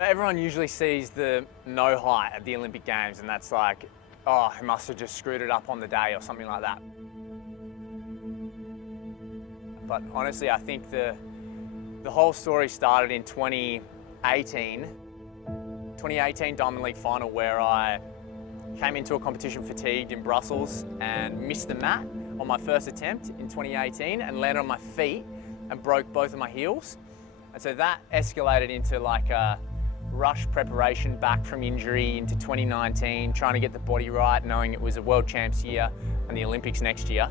Everyone usually sees the no height at the Olympic Games and that's like, oh, he must have just screwed it up on the day or something like that. But honestly, I think the whole story started in 2018. 2018 Diamond League final, where I came into a competition fatigued in Brussels and missed the mat on my first attempt in 2018 and landed on my feet and broke both of my heels. And so that escalated into like a rush preparation back from injury into 2019, trying to get the body right, knowing it was a World Champs year and the Olympics next year.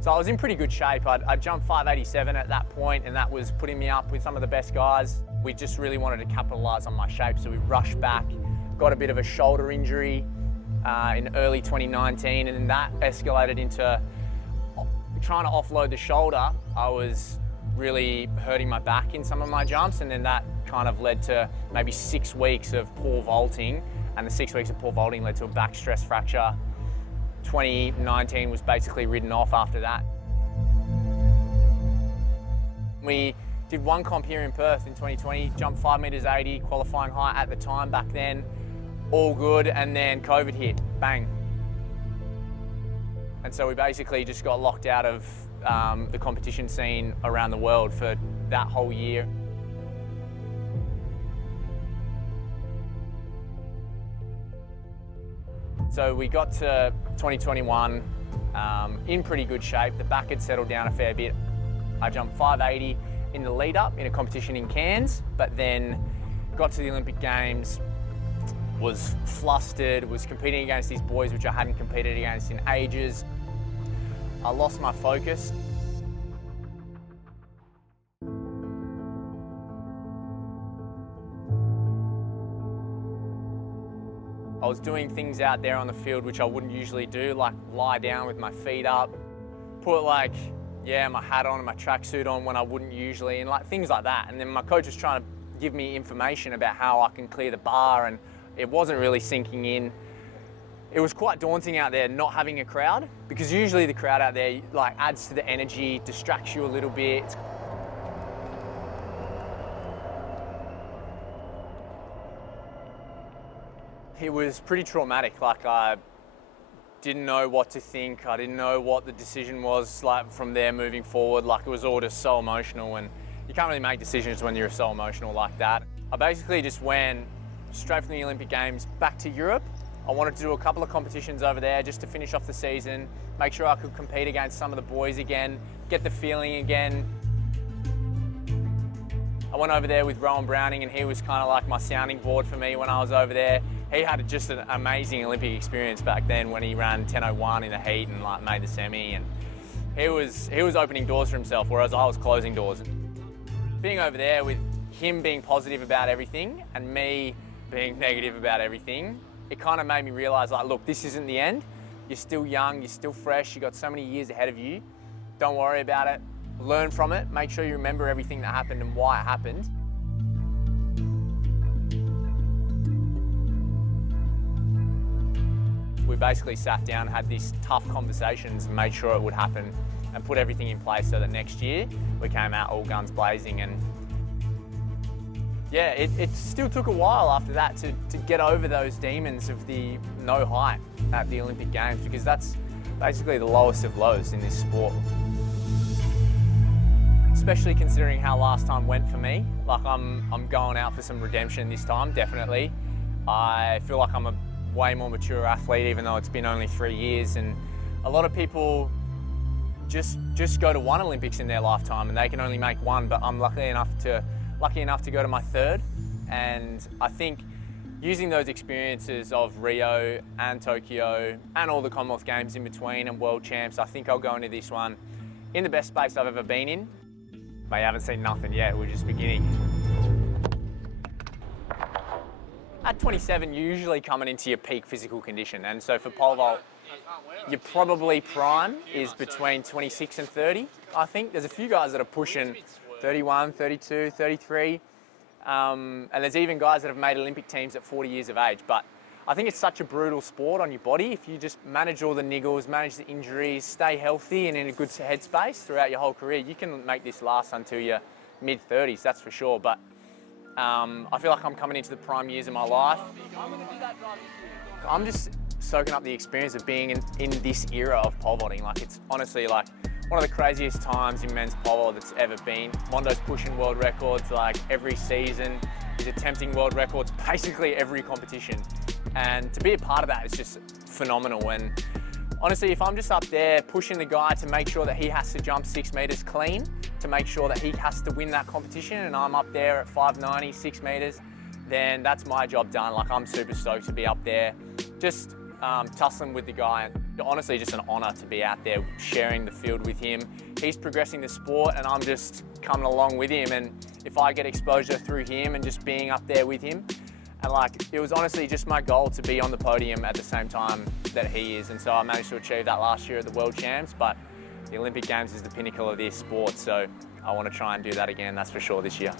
So I was in pretty good shape. I jumped 587 at that point, and that was putting me up with some of the best guys. We just really wanted to capitalise on my shape, so we rushed back, got a bit of a shoulder injury in early 2019, and then that escalated into trying to offload the shoulder. I was really hurting my back in some of my jumps, and then that kind of led to maybe 6 weeks of poor vaulting, and the 6 weeks of poor vaulting led to a back stress fracture. 2019 was basically written off after that. We did one comp here in Perth in 2020, jumped 5 meters 80, qualifying height at the time back then, all good, and then COVID hit, bang. And so we basically just got locked out of the competition scene around the world for that whole year. So we got to 2021 in pretty good shape. The back had settled down a fair bit. I jumped 580 in the lead up in a competition in Cairns, but then got to the Olympic Games, was flustered, was competing against these boys which I hadn't competed against in ages. I lost my focus. I was doing things out there on the field which I wouldn't usually do, like lie down with my feet up, put like, yeah, my hat on and my tracksuit on when I wouldn't usually, and like things like that. And then my coach was trying to give me information about how I can clear the bar, and it wasn't really sinking in. It was quite daunting out there not having a crowd, because usually the crowd out there like adds to the energy, distracts you a little bit. It was pretty traumatic. Like, I didn't know what to think. I didn't know what the decision was like from there moving forward. Like, it was all just so emotional, and you can't really make decisions when you're so emotional like that. I basically just went straight from the Olympic Games back to Europe. I wanted to do a couple of competitions over there just to finish off the season, make sure I could compete against some of the boys again, get the feeling again. I went over there with Rowan Browning, and he was kind of like my sounding board for me when I was over there. He had just an amazing Olympic experience back then when he ran 10:01 in the heat and like made the semi, and he was opening doors for himself, whereas I was closing doors. Being over there with him being positive about everything and me being negative about everything, it kind of made me realise, like, look, this isn't the end. You're still young, you're still fresh, you've got so many years ahead of you. Don't worry about it. Learn from it. Make sure you remember everything that happened and why it happened. We basically sat down, had these tough conversations and made sure it would happen and put everything in place so that next year we came out all guns blazing. And yeah, it still took a while after that to get over those demons of the no height at the Olympic Games, because that's basically the lowest of lows in this sport. Especially considering how last time went for me. Like, I'm going out for some redemption this time, definitely. I feel like I'm a way more mature athlete, even though it's been only 3 years, and a lot of people just go to one Olympics in their lifetime and they can only make one, but I'm lucky enough to go to my third. And I think using those experiences of Rio and Tokyo and all the Commonwealth Games in between and World Champs, I think I'll go into this one in the best space I've ever been in. But you haven't seen nothing yet, we're just beginning. At 27, you're usually coming into your peak physical condition, and so for pole vault, your probably prime is between 26 and 30, I think. There's a few guys that are pushing 31, 32, 33, and there's even guys that have made Olympic teams at 40 years of age. But I think it's such a brutal sport on your body. If you just manage all the niggles, manage the injuries, stay healthy and in a good headspace throughout your whole career, you can make this last until your mid-30s, that's for sure. But I feel like I'm coming into the prime years of my life. I'm just soaking up the experience of being in this era of pole vaulting. Like, it's honestly like one of the craziest times in men's pole vault that's ever been. Mondo's pushing world records like every season. He's attempting world records basically every competition. And to be a part of that is just phenomenal. And honestly, if I'm just up there pushing the guy to make sure that he has to jump 6 meters clean, to make sure that he has to win that competition, and I'm up there at 590, 6 meters, then that's my job done. Like, I'm super stoked to be up there, just tussling with the guy. And honestly, just an honor to be out there sharing the field with him. He's progressing the sport and I'm just coming along with him. And if I get exposure through him and just being up there with him, and like, it was honestly just my goal to be on the podium at the same time that he is. And so I managed to achieve that last year at the World Champs, but the Olympic Games is the pinnacle of this sport. So I want to try and do that again, that's for sure, this year.